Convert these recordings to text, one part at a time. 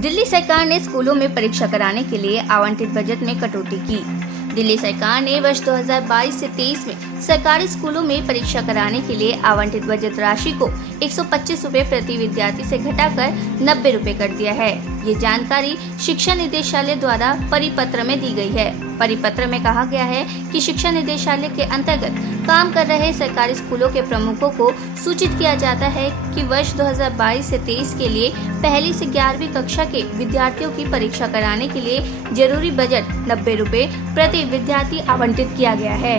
दिल्ली सरकार ने स्कूलों में परीक्षा कराने के लिए आवंटित बजट में कटौती की। दिल्ली सरकार ने वर्ष 2022 से 23 में सरकारी स्कूलों में परीक्षा कराने के लिए आवंटित बजट राशि को 125 रुपए प्रति विद्यार्थी से घटाकर 90 रुपए कर दिया है। ये जानकारी शिक्षा निदेशालय द्वारा परिपत्र में दी गई है। परिपत्र में कहा गया है कि शिक्षा निदेशालय के अंतर्गत काम कर रहे सरकारी स्कूलों के प्रमुखों को सूचित किया जाता है कि वर्ष 2022 से 23 के लिए पहली से 11वीं कक्षा के विद्यार्थियों की परीक्षा कराने के लिए जरूरी बजट 90 रुपए प्रति विद्यार्थी आवंटित किया गया है।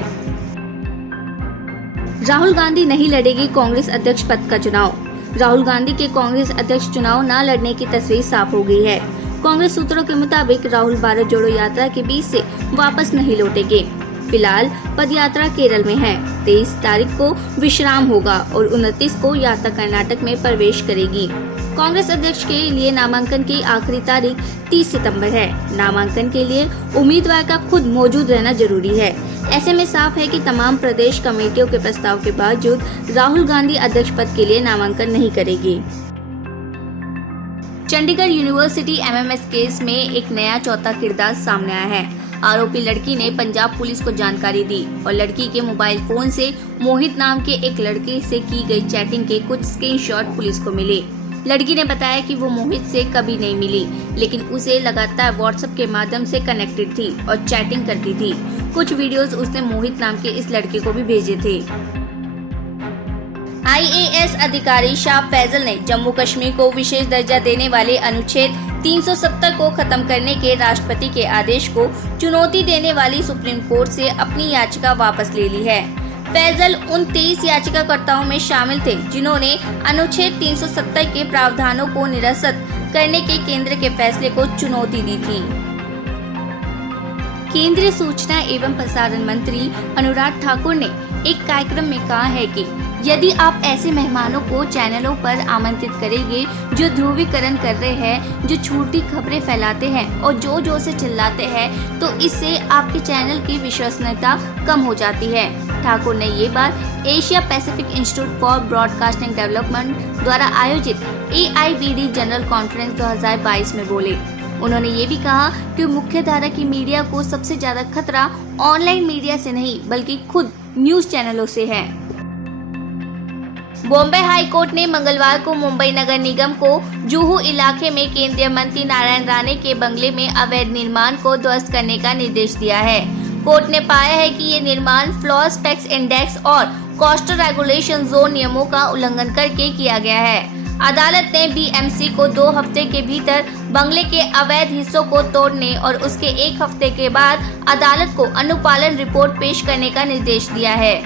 राहुल गांधी नहीं लड़ेगी कांग्रेस अध्यक्ष पद का चुनाव। राहुल गांधी के कांग्रेस अध्यक्ष चुनाव न लड़ने की तस्वीर साफ हो गई है। कांग्रेस सूत्रों के मुताबिक राहुल भारत जोड़ो यात्रा के बीच से वापस नहीं लौटेंगे। फिलहाल पदयात्रा केरल में है। 23 तारीख को विश्राम होगा और 29 को यात्रा कर्नाटक में प्रवेश करेगी। कांग्रेस अध्यक्ष के लिए नामांकन की आखिरी तारीख 30 सितंबर है। नामांकन के लिए उम्मीदवार का खुद मौजूद रहना जरूरी है। ऐसे में साफ है कि तमाम प्रदेश कमेटियों के प्रस्ताव के बावजूद राहुल गांधी अध्यक्ष पद के लिए नामांकन नहीं करेगी। चंडीगढ़ यूनिवर्सिटी एमएमएस केस में एक नया चौथा किरदार सामने आया है। आरोपी लड़की ने पंजाब पुलिस को जानकारी दी और लड़की के मोबाइल फोन से मोहित नाम के एक लड़के से की गई चैटिंग के कुछ स्क्रीनशॉट पुलिस को मिले। लड़की ने बताया कि वो मोहित से कभी नहीं मिली, लेकिन उसे लगातार व्हाट्सएप के माध्यम से कनेक्टेड थी और चैटिंग करती थी। कुछ वीडियोस उसने मोहित नाम के इस लड़के को भी भेजे थे। आईएएस अधिकारी शाह फैजल ने जम्मू कश्मीर को विशेष दर्जा देने वाले अनुच्छेद 370 को खत्म करने के राष्ट्रपति के आदेश को चुनौती देने वाली सुप्रीम कोर्ट से अपनी याचिका वापस ले ली है। फैजल उन 23 याचिकाकर्ताओं में शामिल थे जिन्होंने अनुच्छेद 370 के प्रावधानों को निरस्त करने के केंद्र के फैसले को चुनौती दी थी। केंद्रीय सूचना एवं प्रसारण मंत्री अनुराग ठाकुर ने एक कार्यक्रम में कहा है कि यदि आप ऐसे मेहमानों को चैनलों पर आमंत्रित करेंगे जो ध्रुवीकरण कर रहे हैं, जो झूठी खबरें फैलाते हैं और जोर से चिल्लाते हैं, तो इससे आपके चैनल की विश्वसनीयता कम हो जाती है। ठाकुर ने ये बात Asia Pacific institute for broadcasting development द्वारा आयोजित AIBD जनरल कॉन्फ्रेंस 2022 में बोले। उन्होंने ये भी कहा कि मुख्य धारा की मीडिया को सबसे ज्यादा खतरा ऑनलाइन मीडिया से नहीं बल्कि खुद न्यूज चैनलों से है। बॉम्बे हाई कोर्ट ने मंगलवार को मुंबई नगर निगम को जुहू इलाके में केंद्रीय मंत्री नारायण राणे के बंगले में अवैध निर्माण को ध्वस्त करने का निर्देश दिया है। कोर्ट ने पाया है कि ये निर्माण फ्लोर टैक्स इंडेक्स और कोस्टल रेगुलेशन जोन नियमों का उल्लंघन करके किया गया है। अदालत ने BMC को 2 हफ्ते के भीतर बंगले के अवैध हिस्सों को तोड़ने और उसके 1 हफ्ते के बाद अदालत को अनुपालन रिपोर्ट पेश करने का निर्देश दिया है।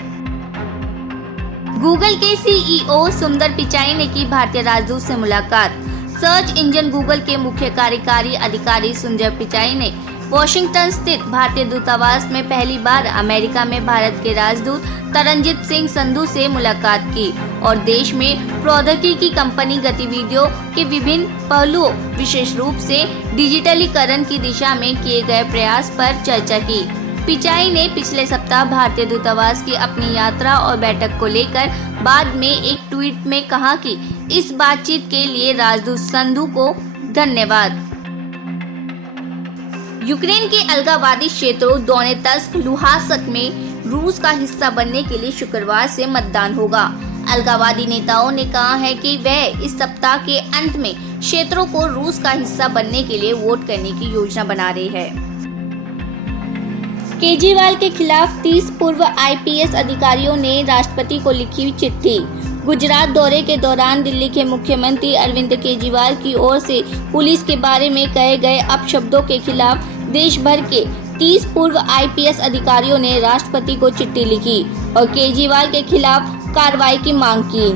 गूगल के CEO सुंदर पिचाई ने की भारतीय राजदूत से मुलाकात। सर्च इंजन गूगल के मुख्य कार्यकारी अधिकारी सुंदर पिचाई ने वॉशिंगटन स्थित भारतीय दूतावास में पहली बार अमेरिका में भारत के राजदूत तरनजीत सिंह संधू से मुलाकात की और देश में प्रौद्योगिकी कंपनी गतिविधियों के विभिन्न पहलुओं, विशेष रूप से डिजिटलीकरण की दिशा में किए गए प्रयास पर चर्चा की। पिचाई ने पिछले सप्ताह भारतीय दूतावास की अपनी यात्रा और बैठक को लेकर बाद में एक ट्वीट में कहा कि इस बातचीत के लिए राजदूत संधू को धन्यवाद। यूक्रेन के अलगावादी क्षेत्रों दोनेत्स्क, लुहांस्क में रूस का हिस्सा बनने के लिए शुक्रवार से मतदान होगा। अलगावादी नेताओं ने कहा है कि वह इस सप्ताह के अंत में क्षेत्रों को रूस का हिस्सा बनने के लिए वोट करने की योजना बना रहे हैं। केजरीवाल के खिलाफ 30 पूर्व IPS अधिकारियों ने राष्ट्रपति को लिखी चिट्ठी। गुजरात दौरे के दौरान दिल्ली के मुख्यमंत्री अरविंद केजरीवाल की ओर से पुलिस के बारे में कहे गए अपशब्दों के खिलाफ देश भर के 30 पूर्व IPS अधिकारियों ने राष्ट्रपति को चिट्ठी लिखी और केजरीवाल के खिलाफ कार्रवाई की मांग की।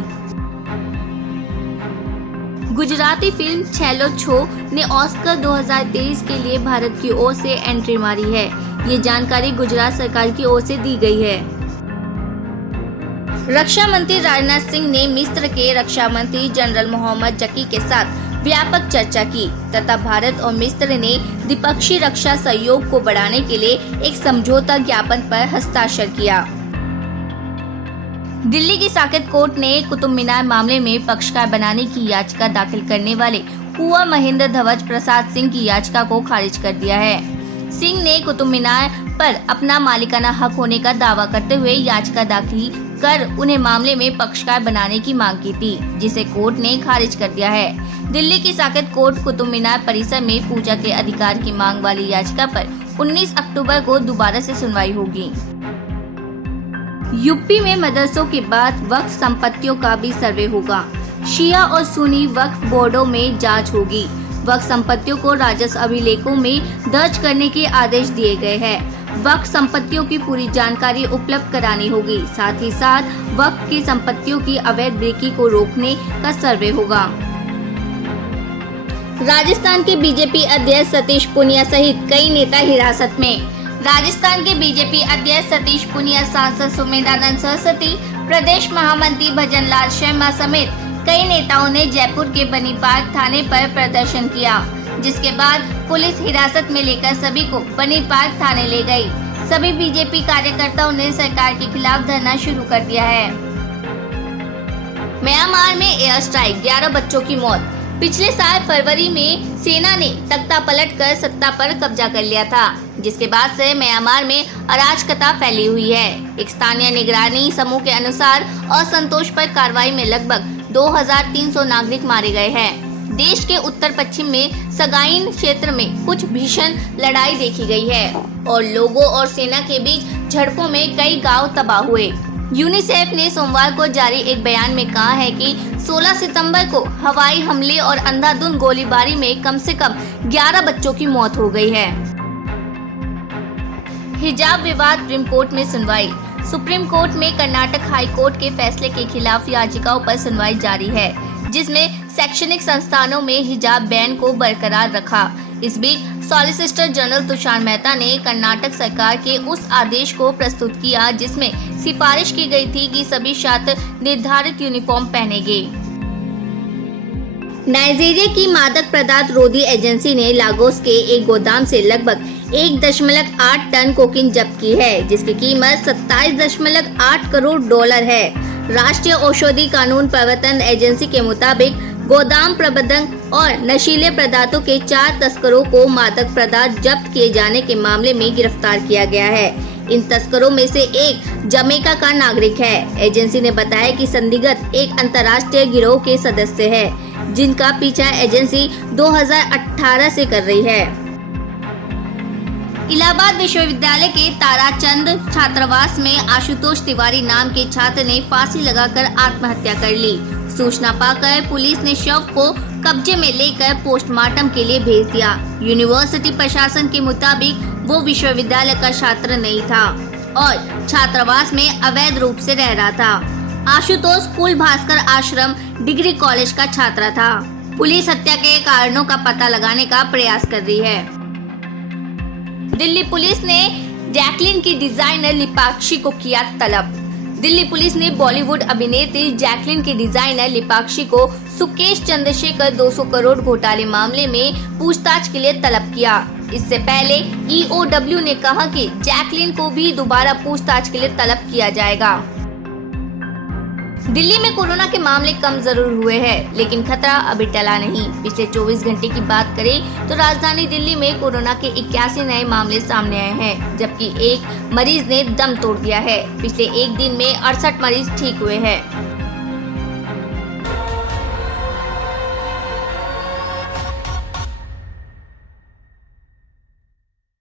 गुजराती फिल्म छेलो छो ने ऑस्कर 2023 के लिए भारत की ओर से एंट्री मारी है। ये जानकारी गुजरात सरकार की ओर से दी गई है। रक्षा मंत्री राजनाथ सिंह ने मिस्र के रक्षा मंत्री जनरल मोहम्मद जकी के साथ व्यापक चर्चा की तथा भारत और मिस्र ने द्विपक्षीय रक्षा सहयोग को बढ़ाने के लिए एक समझौता ज्ञापन पर हस्ताक्षर किया। दिल्ली की साकेत कोर्ट ने कुतुब मीनार मामले में पक्षकार बनाने की याचिका दाखिल करने वाले कुंवर महेंद्र ध्वज प्रसाद सिंह की याचिका को खारिज कर दिया है। सिंह ने कुतुब मीनार पर अपना मालिकाना हक होने का दावा करते हुए याचिका दाखिल कर उन्हें मामले में पक्षकार बनाने की मांग की थी, जिसे कोर्ट ने खारिज कर दिया है। दिल्ली की साकेत कोर्ट कुतुब मीनार परिसर में पूजा के अधिकार की मांग वाली याचिका पर 19 अक्टूबर को दोबारा से सुनवाई होगी। यूपी में मदरसों के बाद वक्फ संपत्तियों का भी सर्वे होगा। शिया और सुन्नी वक्फ बोर्डों में जांच होगी। वक्फ संपत्तियों को राजस्व अभिलेखों में दर्ज करने के आदेश दिए गए हैं। वक्फ संपत्तियों की पूरी जानकारी उपलब्ध करानी होगी। साथ ही साथ वक्फ की संपत्तियों की अवैध बिक्री को रोकने का सर्वे होगा। राजस्थान के बीजेपी अध्यक्ष सतीश पूनिया सहित कई नेता हिरासत में। राजस्थान के बीजेपी अध्यक्ष सतीश पूनिया, सांसद सुमेधानंद सरस्वती, प्रदेश महामंत्री भजन लाल शर्मा समेत कई नेताओं ने जयपुर के बनी पार्क थाने पर प्रदर्शन किया, जिसके बाद पुलिस हिरासत में लेकर सभी को बनी पार्क थाने ले गई। सभी बीजेपी कार्यकर्ताओं ने सरकार के खिलाफ धरना शुरू कर दिया है। म्यांमार में एयर स्ट्राइक, 11 बच्चों की मौत। पिछले साल फरवरी में सेना ने तख्ता पलटकर सत्ता पर कब्जा कर लिया था, जिसके बाद से म्यांमार में अराजकता फैली हुई है। एक स्थानीय निगरानी समूह के अनुसार असंतोष पर कार्रवाई में लगभग 2300 नागरिक मारे गए हैं। देश के उत्तर पश्चिम में सगाइन क्षेत्र में कुछ भीषण लड़ाई देखी गई है और लोगों और सेना के बीच झड़पों में कई गांव तबाह हुए। यूनिसेफ ने सोमवार को जारी एक बयान में कहा है कि 16 सितंबर को हवाई हमले और अंधाधुंध गोलीबारी में कम से कम 11 बच्चों की मौत हो गई है। हिजाब विवाद, सुप्रीम कोर्ट में सुनवाई। सुप्रीम कोर्ट में कर्नाटक हाई कोर्ट के फैसले के खिलाफ याचिकाओं पर सुनवाई जारी है, जिसमें शैक्षणिक संस्थानों में हिजाब बैन को बरकरार रखा। इस बीच सॉलिसिटर जनरल तुषार मेहता ने कर्नाटक सरकार के उस आदेश को प्रस्तुत किया, जिसमें सिफारिश की गई थी कि सभी छात्र निर्धारित यूनिफॉर्म पहनेंगे। नाइजीरिया की मादक पदार्थ रोधी एजेंसी ने लागोस के एक गोदाम से लगभग 1.8 टन कोकीन जब्त की है, जिसकी कीमत $27.8 करोड़ है। राष्ट्रीय औषधि कानून प्रवर्तन एजेंसी के मुताबिक गोदाम प्रबंधक और नशीले पदार्थों के 4 तस्करों को मादक पदार्थ जब्त किए जाने के मामले में गिरफ्तार किया गया है। इन तस्करों में से एक जमैका का नागरिक है। एजेंसी ने बताया कि संदिग्ध एक अंतर्राष्ट्रीय गिरोह के सदस्य है, जिनका पीछा एजेंसी 2018 से कर रही है। इलाहाबाद विश्वविद्यालय के ताराचंद छात्रावास में आशुतोष तिवारी नाम के छात्र ने फांसी लगाकर आत्महत्या कर ली। सूचना पाकर पुलिस ने शव को कब्जे में लेकर पोस्टमार्टम के लिए भेज दिया। यूनिवर्सिटी प्रशासन के मुताबिक वो विश्वविद्यालय का छात्र नहीं था और छात्रावास में अवैध रूप से रह रहा था। आशुतोष कुल भास्कर आश्रम डिग्री कॉलेज का छात्र था। पुलिस हत्या के कारणों का पता लगाने का प्रयास कर रही है। दिल्ली पुलिस ने जैकलिन की डिजाइनर लिपाक्षी को किया तलब। दिल्ली पुलिस ने बॉलीवुड अभिनेत्री जैकलिन की डिजाइनर लिपाक्षी को सुकेश चंद्रशेखर 200 करोड़ घोटाले मामले में पूछताछ के लिए तलब किया। इससे पहले EOW ने कहा कि जैकलिन को भी दोबारा पूछताछ के लिए तलब किया जाएगा। दिल्ली में कोरोना के मामले कम जरूर हुए हैं, लेकिन खतरा अभी टला नहीं। पिछले 24 घंटे की बात करें तो राजधानी दिल्ली में कोरोना के 81 नए मामले सामने आए हैं, जबकि एक मरीज ने दम तोड़ दिया है। पिछले एक दिन में 68 मरीज ठीक हुए हैं।